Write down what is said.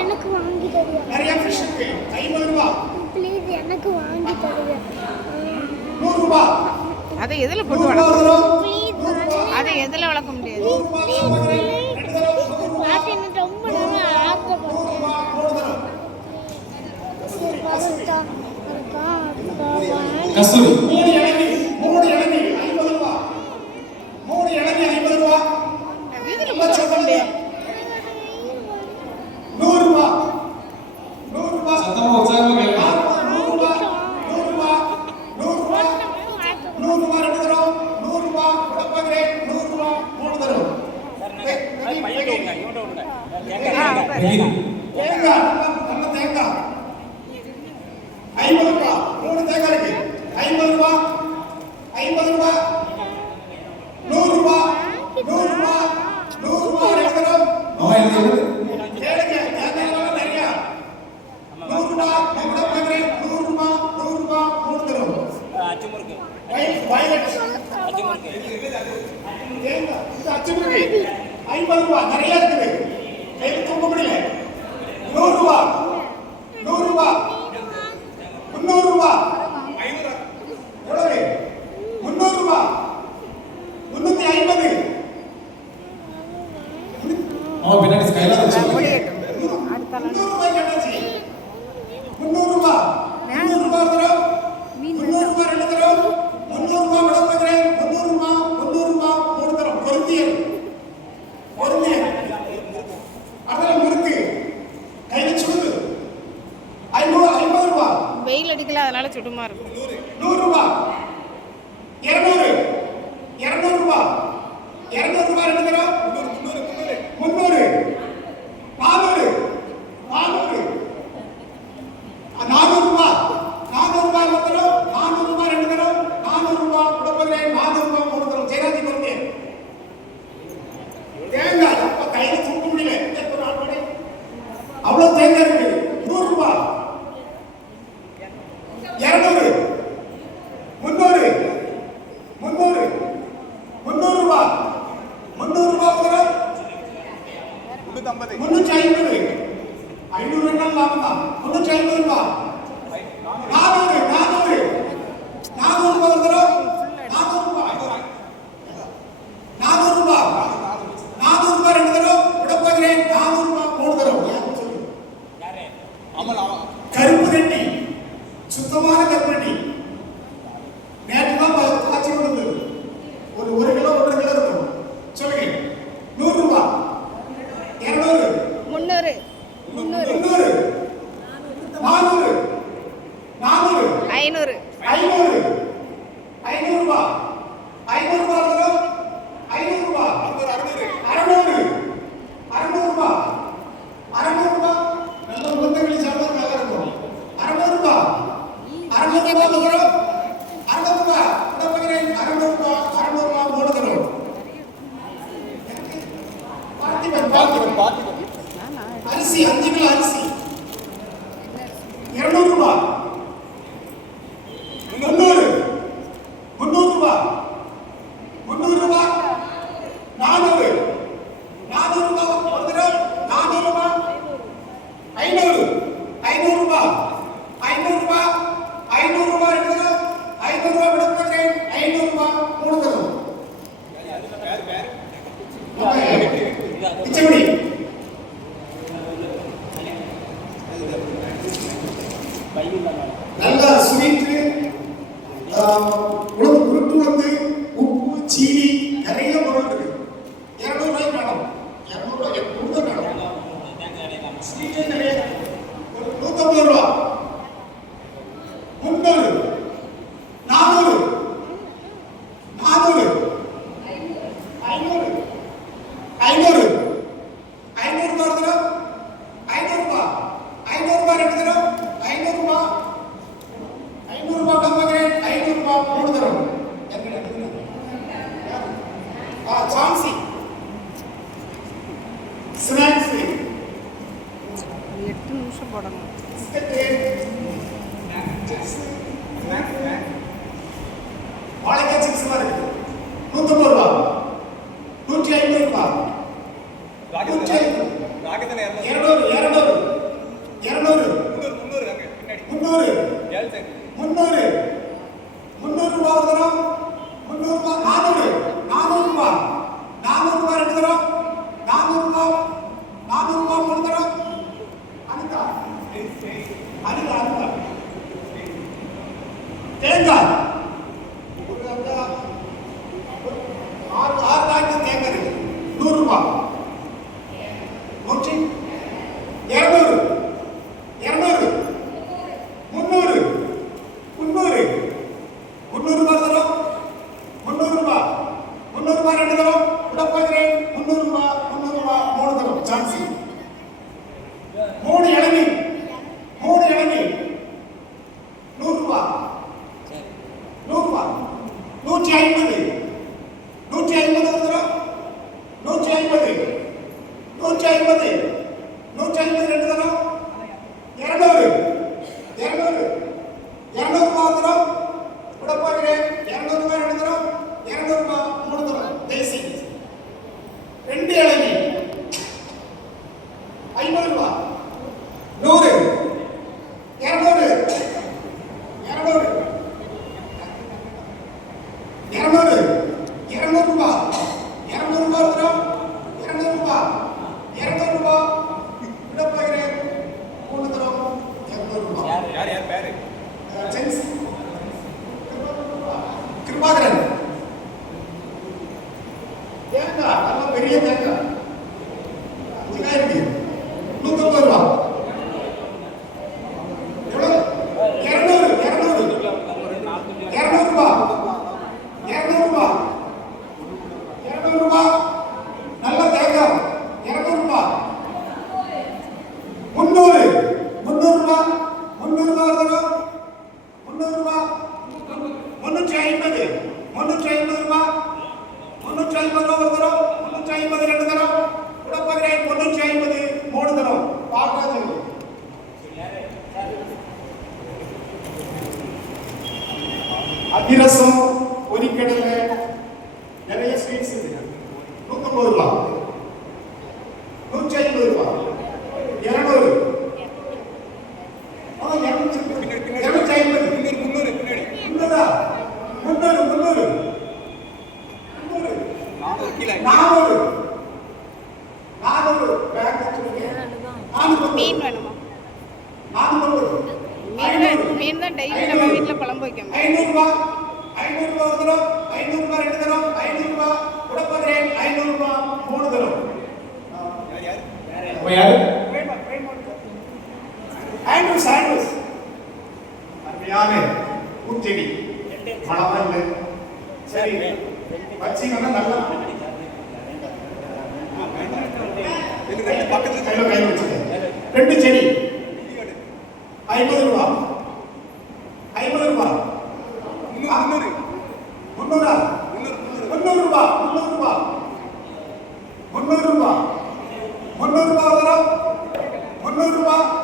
எனக்கு வாங்கி ப்ளீஸ் எனக்கு வாங்கி தருங்க அதை எதுல போட்டு வளர்க்கணும் அதை எதுல வளர்க்க முடியாது ரொம்ப ஆசைப்பட்டேன் கஸ்தூரி. தேங்காய் நல்ல தேங்காய் ஐம்பது ரூபா மூணு தேங்காய் இருக்கு ஐம்பது ரூபா ஐம்பது ரூபா நூறு ரூபா ரூபா நூறு ரூபா எடுக்கிறோம் கேளுங்க தேங்காய் நிறைய நூறு ரூபா அச்சுமுருக்கு அச்சுமுருக்கு அச்சுமுருக்கு ஐம்பது ரூபா நிறைய இருக்குது. கையில் தூக்க முடியல. நூறு ரூபா. മുന്നൂറ്റി അമ്പത് മുന്നൂറ്റി അമ്പത് ഐനൂറ് എണ്ണം ലാഭം മുന്നൂറ്റി അമ്പത് രൂപ ที่วันนี้ ஒரு எட்டு நிமிஷம் போடணும். வாழைக்கா சிப்ஸ் மாதிரி நூற்றம்பது ரூபா நூற்றி ஐம்பது ரூபா நூற்றி ஐம்பது இரநூறு இரநூறு இரநூறு முந்நூறு முந்நூறு முந்நூறு முந்நூறு ரூபா ஒரு தரம் முந்நூறு ரூபா நானூறு. நானூறு ரூபா நானூறு ரூபா ரெண்டு தரம். தேங்காய். ஒரு ஆறு ஆறு காய்க்கு தேங்காய் இருக்கு. நூறு ரூபாய் நூற்றி? இருநூறு. இருநூறு. முந்நூறு. முந்நூறு. ரூபாய் தரும். ரெண்டு தரும். விட போகிறேன் முந்நூறு ரூபாய் முந்நூறு ரூபாய் மூணு தரும் சான்சி மூணு இளநீ மூணு இளநீ நூறு ரூபாய் நூறு ரூபாய் நூற்றி ஐம்பது நூற்றி ஐம்பது ஒரு தரம் நூற்றி ஐம்பது நூற்றி ஐம்பது நூற்றி ஐம்பது ரெண்டு தரம் இருநூறு இருநூறு இருநூறு ரூபாய் தரம் விட போகிறேன் இருநூறு ரூபாய் ரெண்டு தரம் இருநூறு ரூபாய் மூணு தரம் தேசி ரெண்டு இளநீ ஐம்பது ரூபாய் நூறு இருநூறு இருநூறு இருநூறு இருநூறு ரூபாய் இருநூறு ரூபாய் ஒரு தரம் இருநூறு ரூபாய் இருநூறு ரூபாய் விட போகிறேன் மூணு தரம் இருநூறு ரூபாய் ஜென்ஸ் கிருபாகரன் தேங்காய் நல்ல பெரிய தேங்காய் இருக்கு நூத்தம்பது ரூபா எவ்வளவு இருநூறு இருநூறு இருநூறு ரூபா இருநூறு ரூபா இருநூறு ரூபா நல்ல தேங்காய் இருநூறு ரூபா முந்நூறு முந்நூறு ரூபா முந்நூறு ரூபா வருதோ முந்நூறு ரூபா முன்னூற்றி ஐம்பது முன்னூற்றி ஐம்பது ரூபா முன்னூற்றி ஐம்பது ரூபா ஒரு தரம் முன்னூற்றி ஐம்பது ரெண்டு தரம் உடப்பகிறேன் முன்னூற்றி ஐம்பது மூணு தரம். பாக்ராஜ் அதிரசம் பொரிக்கடலை நிறைய ஸ்வீட்ஸ் இருக்கு. நூற்றம்பது ரூபா. நூற்றி ஐம்பது ரூபா. இருநூறு. இருநூற்றி. ஐம்பது. முந்நூறா. முந்நூறு? முந்நூறு முந்நூறு. நானூறு நானூறு பேங்க் வச்சிருக்கேன் நானூறு மீன் வேணுமா? மீன் தான் மீன் தான் டெய்லி நம்ம வீட்டில் குழம்பு வைக்கணும். ஐநூறுபா. ஐநூறுபா ஒரு தரம் ஐநூறுபா ரெண்டு தரம் ஐநூறுபா. உடப்பகிறேன் ஐநூறுபா. மூணு தரம் இப்போ யாரு? கையில கையில வச்சுக்க. ரெண்டு செடி. ஐம்பது ரூபா. ஐம்பது ரூபா. முன்னூறா முன்னூறு ரூபா முன்னூறு ரூபா. முன்னூறு ரூபா. முன்னூறு ரூபா முன்னூறு ரூபா.